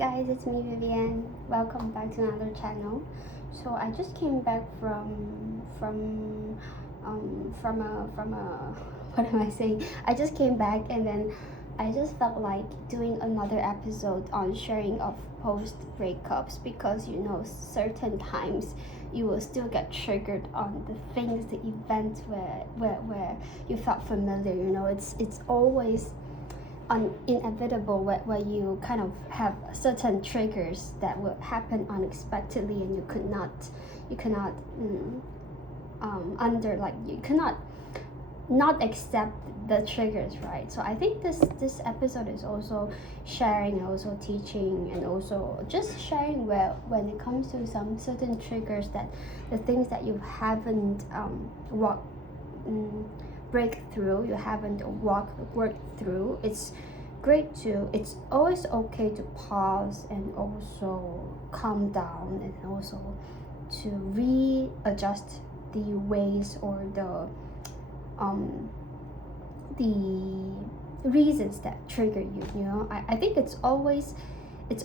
guys, it's me Vivian. Welcome back to another channel. So I just came back from a what am I saying? I just came back and then I just felt like doing another episode on sharing of post breakups because certain times you will still get triggered on the things, the events where you felt familiar. It's always inevitable where you kind of have certain triggers that will happen unexpectedly and you cannot you cannot not accept the triggers, right? So I think this episode is also sharing and also teaching and also just sharing where when it comes to some certain triggers, that the things that you haven't walked breakthrough, you haven't worked through, it's always okay to pause and also calm down and also to readjust the ways or the reasons that trigger you. I think it's always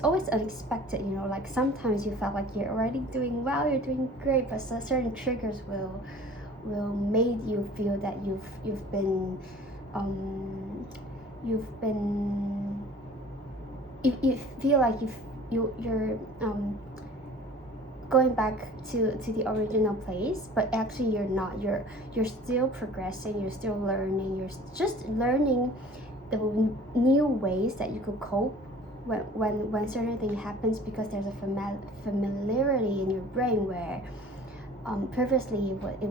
unexpected. Like sometimes you felt like you're already doing well, you're doing great, but certain triggers will make you feel that you've been you feel like you're going back to the original place, but actually you're not. You're still progressing, you're still learning, you're just learning the new ways that you could cope when certain thing happens, because there's a familiarity in your brain where previously it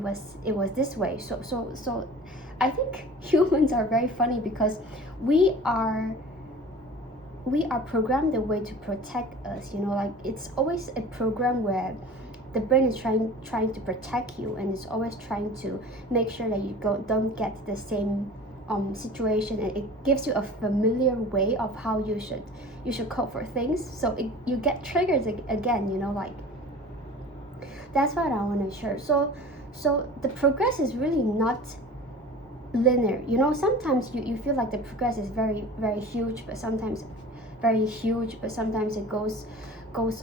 was this way. So I think humans are very funny because we are programmed the way to protect us. Like it's always a program where the brain is trying to protect you, and it's always trying to make sure that you don't get the same situation, and it gives you a familiar way of how you should cope for things. So you get triggered again. Like that's what I want to share. So the progress is really not linear. Sometimes you feel like the progress is very, very huge, but sometimes it goes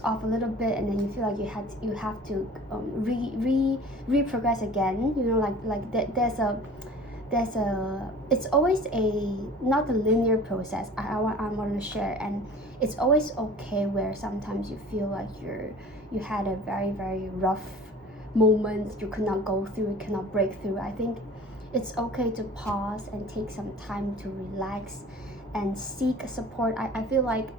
off a little bit, and then you feel like you have to progress again. There's a it's always a not a linear process. I want to share, and it's always okay where sometimes you feel like you had a very, very rough moment, you could not go through, you cannot break through. I think it's okay to pause and take some time to relax and seek support. I feel like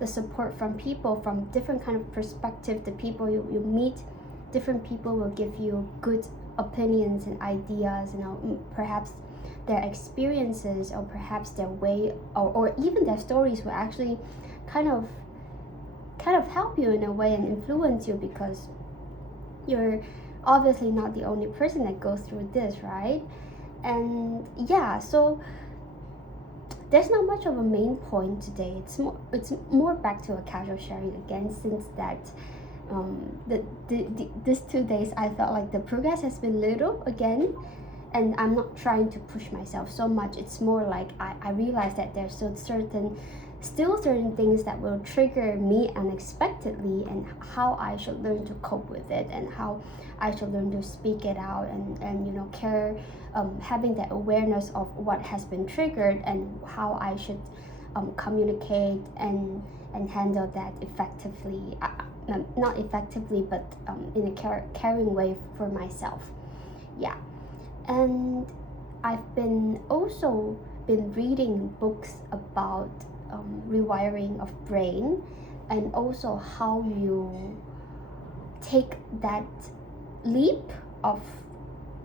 the support from people from different kind of perspective, the people you meet, different people will give you good opinions and ideas, perhaps their experiences, or perhaps their way, or even their stories will actually kind of help you in a way and influence you, because you're obviously not the only person that goes through this, right? And yeah, so there's not much of a main point today. It's more back to a casual sharing again, since that these 2 days I felt like the progress has been little again, and I'm not trying to push myself so much. It's more like I realize that there's still certain things that will trigger me unexpectedly, and how I should learn to cope with it, and how I should learn to speak it out, and care, having that awareness of what has been triggered, and how I should communicate and handle that effectively, not effectively, but in a caring way for myself. Yeah. And I've been reading books about rewiring of brain, and also how you take that leap of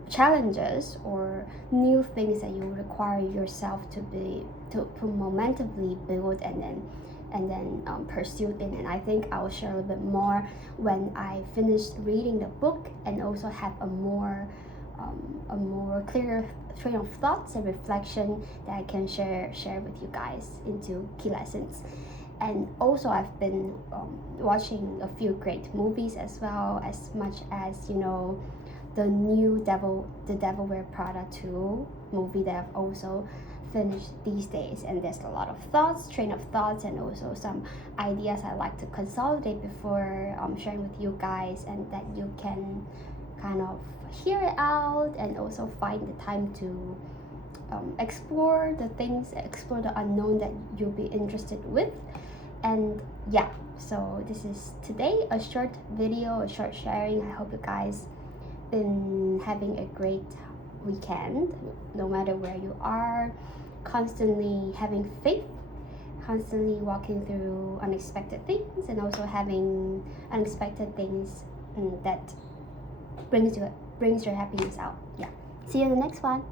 challenges or new things that you require yourself to momentarily build, and then pursue in. And I think I will share a little bit more when I finish reading the book, and also have a more clear train of thoughts and reflection that I can share with you guys into key lessons. And also I've been watching a few great movies as well, as much as the new The Devil Wears Prada 2 movie that I've also finish these days, and there's a lot of train of thoughts, and also some ideas I like to consolidate before sharing with you guys, and that you can kind of hear it out and also find the time to explore the unknown that you'll be interested with. And yeah, so this is today a short video, a short sharing. I hope you guys been having a great weekend, no matter where you are, constantly having faith, constantly walking through unexpected things, and also having unexpected things that brings your happiness out. Yeah, see you in the next one.